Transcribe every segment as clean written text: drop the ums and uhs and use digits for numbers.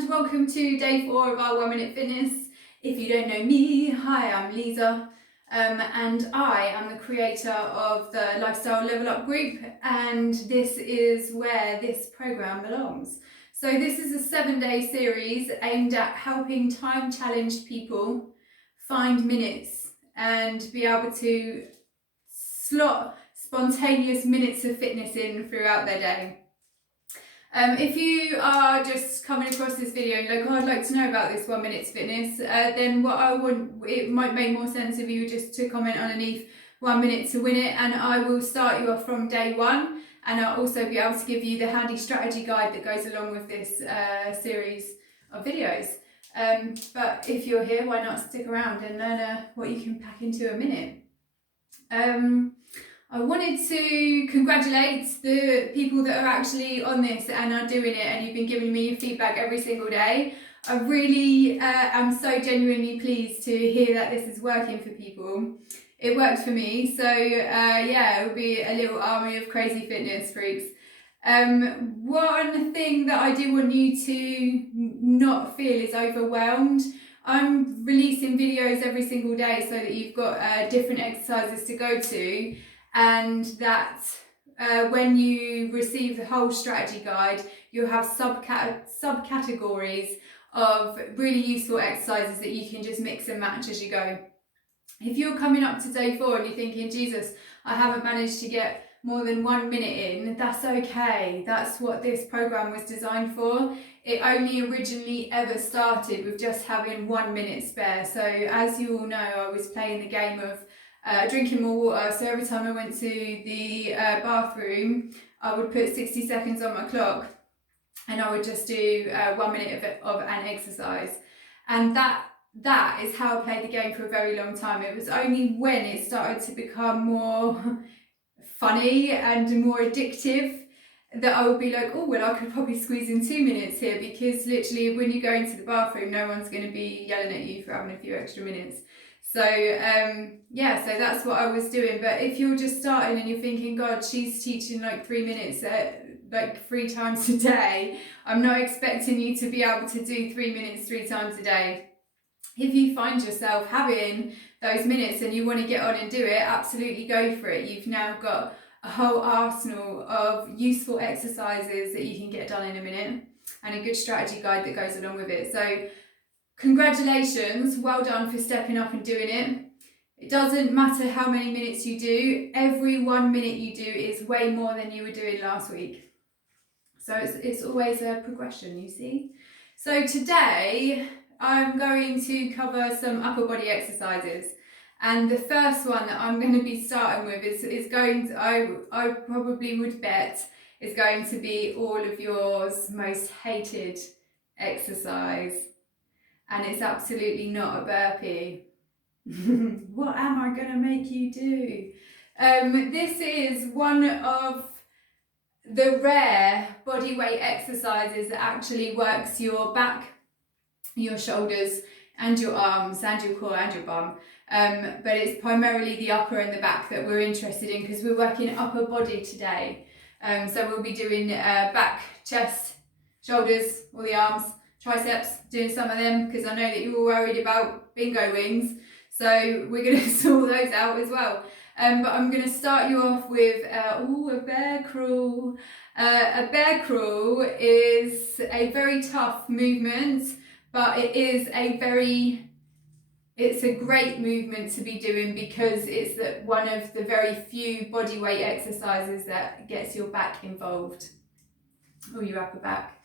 and welcome to day 4 of our 1 Minute Fitness. If you don't know me, hi, I'm Lisa, and I am the creator of the Lifestyle Level Up group, and this is where this program belongs. So this is a 7-day series aimed at helping time-challenged people find minutes and be able to slot spontaneous minutes of fitness in throughout their day. If you are just coming across this video and you're like, oh, I'd like to know about this 1 Minute Fitness, then it might make more sense if you were just to comment underneath 1 minute to win it, and I will start you off from day 1, and I'll also be able to give you the handy strategy guide that goes along with this series of videos. But if you're here, why not stick around and learn what you can pack into a minute. I wanted to congratulate the people that are actually on this and are doing it, and you've been giving me your feedback every single day. I really am so genuinely pleased to hear that this is working for people. It worked for me, so yeah, it will be a little army of crazy fitness freaks. One thing that I do want you to not feel is overwhelmed. I'm releasing videos every single day so that you've got different exercises to go to, and that when you receive the whole strategy guide, you'll have subcategories of really useful exercises that you can just mix and match as you go. If you're coming up to day 4 and you're thinking, Jesus, I haven't managed to get more than 1 minute in, that's okay. That's what this program was designed for. It only originally ever started with just having 1 minute spare. So as you all know, I was playing the game of drinking more water. So every time I went to the bathroom, I would put 60 seconds on my clock and I would just do 1 minute of an exercise. And that is how I played the game for a very long time. It was only when it started to become more funny and more addictive that I would be like, oh, well, I could probably squeeze in 2 minutes here, because literally when you go into the bathroom, no one's going to be yelling at you for having a few extra minutes. So yeah, so that's what I was doing. But if you're just starting and you're thinking, God, she's teaching like 3 minutes like 3 times a day, I'm not expecting you to be able to do 3 minutes 3 times a day. If you find yourself having those minutes and you want to get on and do it, absolutely go for it. You've now got a whole arsenal of useful exercises that you can get done in a minute, and a good strategy guide that goes along with it. So congratulations, well done for stepping up and doing it. It doesn't matter how many minutes you do, every 1 minute you do is way more than you were doing last week. So it's always a progression, you see. So today I'm going to cover some upper body exercises. And the first one that I'm going to be starting with is going to, I probably would bet, is going to be all of yours most hated exercise. And it's absolutely not a burpee. What am I going to make you do? This is one of the rare bodyweight exercises that actually works your back, your shoulders, and your arms, and your core, and your bum. But it's primarily the upper and the back that we're interested in, because we're working upper body today. So we'll be doing back, chest, shoulders, all the arms, triceps, doing some of them, because I know that you're all worried about bingo wings. So we're going to sort those out as well. But I'm going to start you off with a bear crawl. A bear crawl is a very tough movement, but it's a great movement to be doing, because it's one of the very few bodyweight exercises that gets your back involved, or your upper back.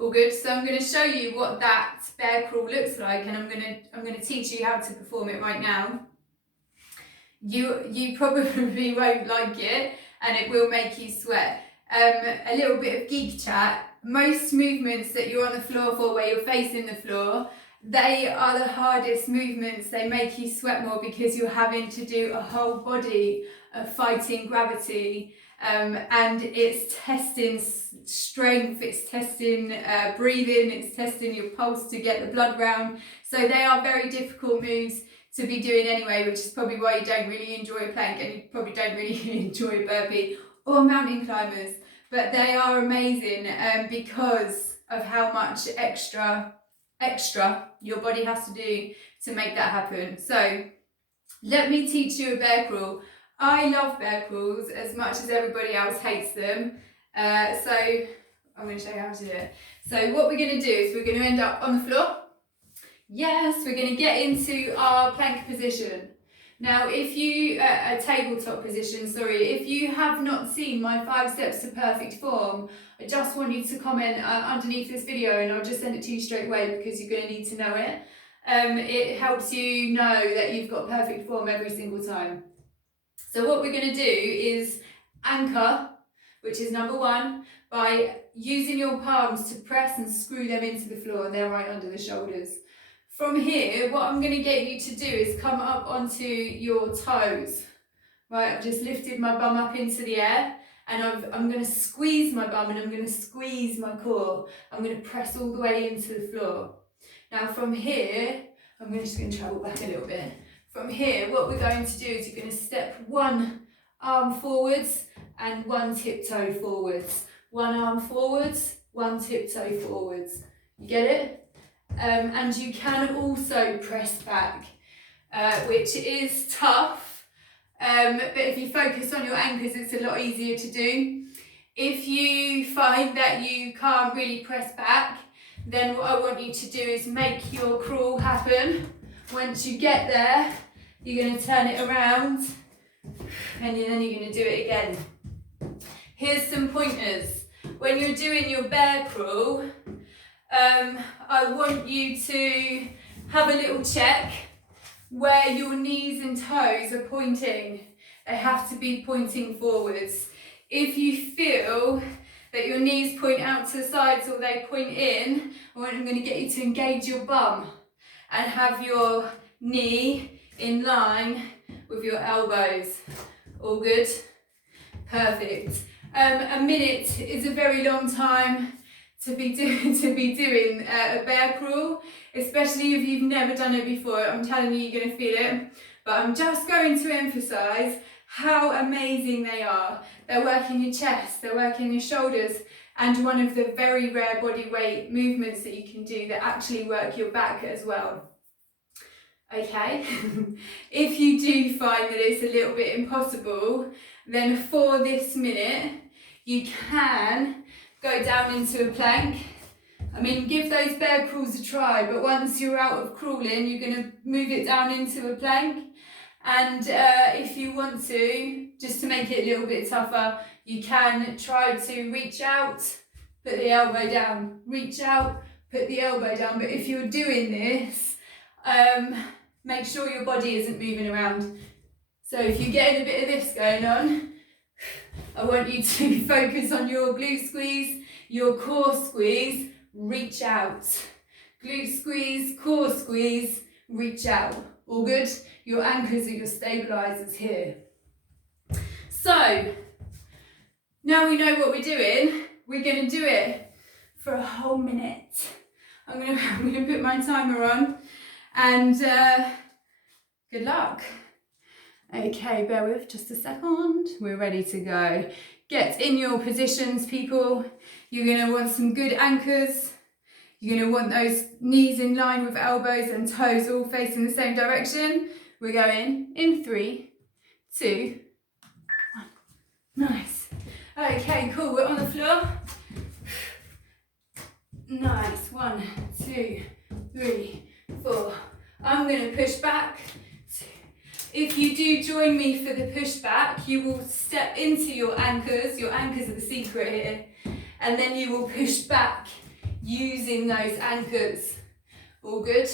All good. So I'm going to show you what that bear crawl looks like, and I'm going to teach you how to perform it right now. You probably won't like it, and it will make you sweat. A little bit of geek chat. Most movements that you're on the floor for, where you're facing the floor, they are the hardest movements. They make you sweat more because you're having to do a whole body of fighting gravity, and it's testing strength, it's testing breathing, it's testing your pulse to get the blood round. So they are very difficult moves to be doing anyway, which is probably why you don't really enjoy a plank, and you probably don't really enjoy a burpee or mountain climbers. But they are amazing because of how much extra your body has to do to make that happen. So let me teach you a bear crawl. I love bear crawls as much as everybody else hates them. So I'm going to show you how to do it. So what we're going to do is we're going to end up on the floor. Yes, we're going to get into our plank position. Now, if you, a tabletop position, sorry, if you have not seen my 5 steps to perfect form, I just want you to comment underneath this video and I'll just send it to you straight away because you're going to need to know it. It helps you know that you've got perfect form every single time. So what we're going to do is anchor, which is number 1, by using your palms to press and screw them into the floor, and they're right under the shoulders. From here, what I'm going to get you to do is come up onto your toes. Right, I've just lifted my bum up into the air and I'm going to squeeze my bum and I'm going to squeeze my core. I'm going to press all the way into the floor. Now from here, I'm just going to travel back a little bit. From here, what we're going to do is you're going to step 1 arm forwards and 1 tiptoe forwards. 1 arm forwards, 1 tiptoe forwards. You get it? And you can also press back, which is tough, but if you focus on your anchors, it's a lot easier to do. If you find that you can't really press back, then what I want you to do is make your crawl happen. Once you get there, you're going to turn it around and then you're going to do it again. Here's some pointers. When you're doing your bear crawl, I want you to have a little check where your knees and toes are pointing. They have to be pointing forwards. If you feel that your knees point out to the sides or they point in, I'm going to get you to engage your bum and have your knee in line with your elbows. All good? Perfect. A minute is a very long time to be doing a bear crawl, especially if you've never done it before. I'm telling you, you're going to feel it. But I'm just going to emphasise how amazing they are. They're working your chest, they're working your shoulders, and one of the very rare body weight movements that you can do that actually work your back as well. Okay, if you do find that it's a little bit impossible, then for this minute, you can go down into a plank. I mean, give those bear crawls a try, but once you're out of crawling, you're going to move it down into a plank. And if you want to, just to make it a little bit tougher, you can try to reach out, put the elbow down, reach out, put the elbow down. But if you're doing this, make sure your body isn't moving around. So if you're getting a bit of this going on, I want you to focus on your glute squeeze, your core squeeze, reach out. Glute squeeze, core squeeze, reach out. All good? Your anchors are your stabilizers here. So, now we know what we're doing, we're going to do it for a whole minute. I'm going to put my timer on and good luck. Okay, bear with just a second. We're ready to go. Get in your positions, people. You're going to want some good anchors. You're going to want those knees in line with elbows and toes all facing the same direction. We're going in 3, 2, 1. Nice. Okay, cool. We're on the floor. Nice. 1, 2, 3, 4. I'm going to push back. If you do join me for the push back, you will step into your anchors. Your anchors are the secret here. And then you will push back using those anchors. All good?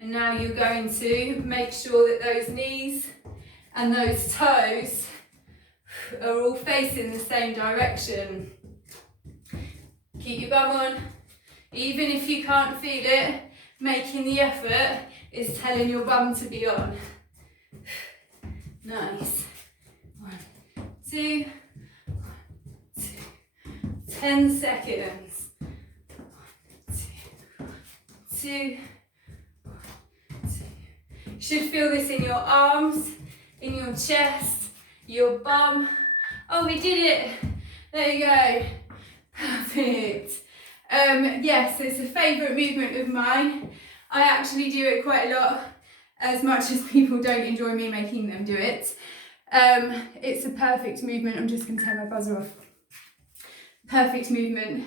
And now you're going to make sure that those knees and those toes are all facing the same direction. Keep your bum on. Even if you can't feel it, making the effort is telling your bum to be on. Nice. 1, 2, 1, 2. 10 seconds. 1, 2, 2. 1, 2. You should feel this in your arms, in your chest, your bum. Oh, we did it. There you go. Perfect. Yes, it's a favourite movement of mine. I actually do it quite a lot, as much as people don't enjoy me making them do it. It's a perfect movement. I'm just going to turn my buzzer off. Perfect movement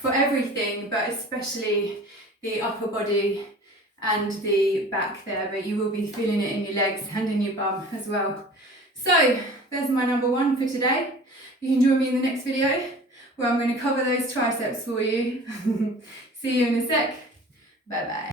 for everything, but especially the upper body and the back there, but you will be feeling it in your legs and in your bum as well. So there's my number one for today. You can join me in the next video where I'm going to cover those triceps for you. See you in a sec. Bye bye.